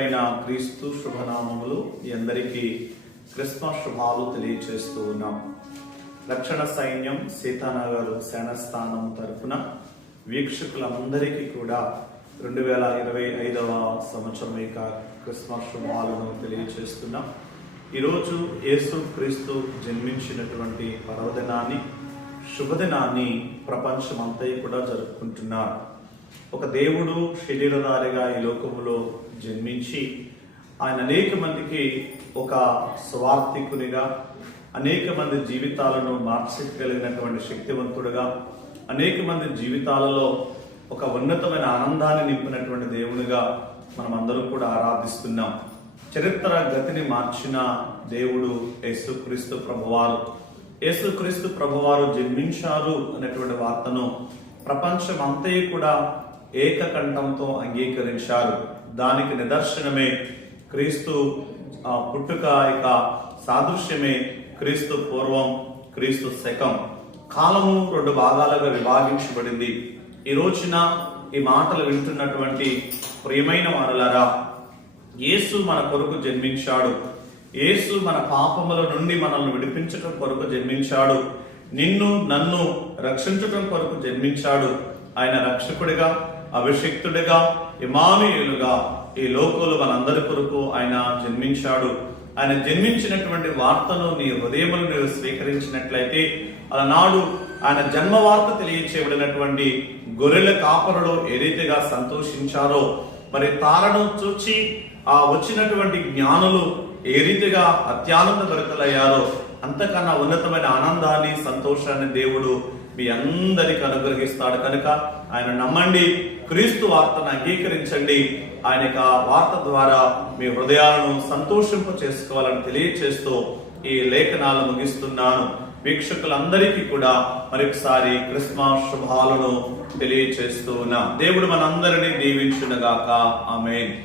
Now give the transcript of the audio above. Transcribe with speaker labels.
Speaker 1: అయిన క్రీస్తు శుభనామములు మీ అందరికీ క్రిస్మస్ శుభాలు తెలియజేస్తూ ఉన్నాం. రక్షణ సైన్యం సీతానగర్ సేనస్థానం తరఫున వీక్షకులందరికీ కూడా రెండు వేల ఇరవై ఐదవ సంవత్సరం యొక్క క్రిస్మస్ శుభాలను తెలియజేస్తున్నాం ఈరోజు యేసు క్రీస్తు జన్మించినటువంటి పర్వదినాన్ని శుభదినాన్ని ప్రపంచమంతా కూడా జరుపుకుంటున్నారు. ఒక దేవుడు శరీరధారిగా ఈ లోకములో జన్మించి ఆయన అనేక మందికి ఒక స్వార్థికునిగా అనేక మంది జీవితాలను మార్చగలిగినటువంటి శక్తివంతుడుగా అనేక మంది జీవితాలలో ఒక ఉన్నతమైన ఆనందాన్ని నింపినటువంటి దేవునిగా మనం అందరం కూడా ఆరాధిస్తున్నాం. చరిత్ర గతిని మార్చిన దేవుడు యేసుక్రీస్తు ప్రభువారు. యేసుక్రీస్తు ప్రభువారు జన్మించారు అనేటువంటి వార్తను ప్రపంచం అంతయు కూడా ఏకకంఠంతో అంగీకరించారు. దానికి నిదర్శనమే క్రీస్తు పుట్టుక యొక్క సాదృశ్యమే క్రీస్తు పూర్వం క్రీస్తు శకం. కాలము రెండు భాగాలుగా విభాగించబడింది. ఈ రోజున ఈ మాటలు వింటున్నటువంటి ప్రియమైన వారలారా యేసు మన కొరకు జన్మించాడు. యేసు మన పాపముల నుండి మనల్ని విడిపించటం కొరకు జన్మించాడు. నిన్ను నన్ను రక్షించటం కొరకు జన్మించాడు. ఆయన రక్షకుడిగా అభిషిక్తుడిగా ఇమానుయులుగా ఈ లోకంలో మనందరి కొరకు ఆయన జన్మించాడు. ఆయన జన్మించినటువంటి వార్తను నీ హృదయములు నీవు స్వీకరించినట్లయితే అలనాడు ఆయన జన్మ వార్త తెలియచేయబడినటువంటి గొర్రెల కాపరులు ఏ రీతిగా సంతోషించారో మరి తారను చూచి ఆ వచ్చినటువంటి జ్ఞానులు ఏ రీతిగా అత్యానంద భరితలయ్యారో అంతకన్నా ఉన్నతమైన ఆనందాన్ని సంతోషాన్ని దేవుడు మీ అందరికి అనుగ్రహిస్తాడు కనుక ఆయన నమ్మండి క్రీస్తు వార్తను అంగీకరించండి. ఆయన యొక్క వార్త ద్వారా మీ హృదయాలను సంతోషింప చేసుకోవాలని తెలియచేస్తూ ఈ లేఖనాలు ముగిస్తున్నాను. వీక్షకులందరికీ కూడా మరొకసారి క్రిస్మస్ శుభాలను తెలియచేస్తూ ఉన్నా. దేవుడు మనందరినీ దీవించునుగాక. ఆమె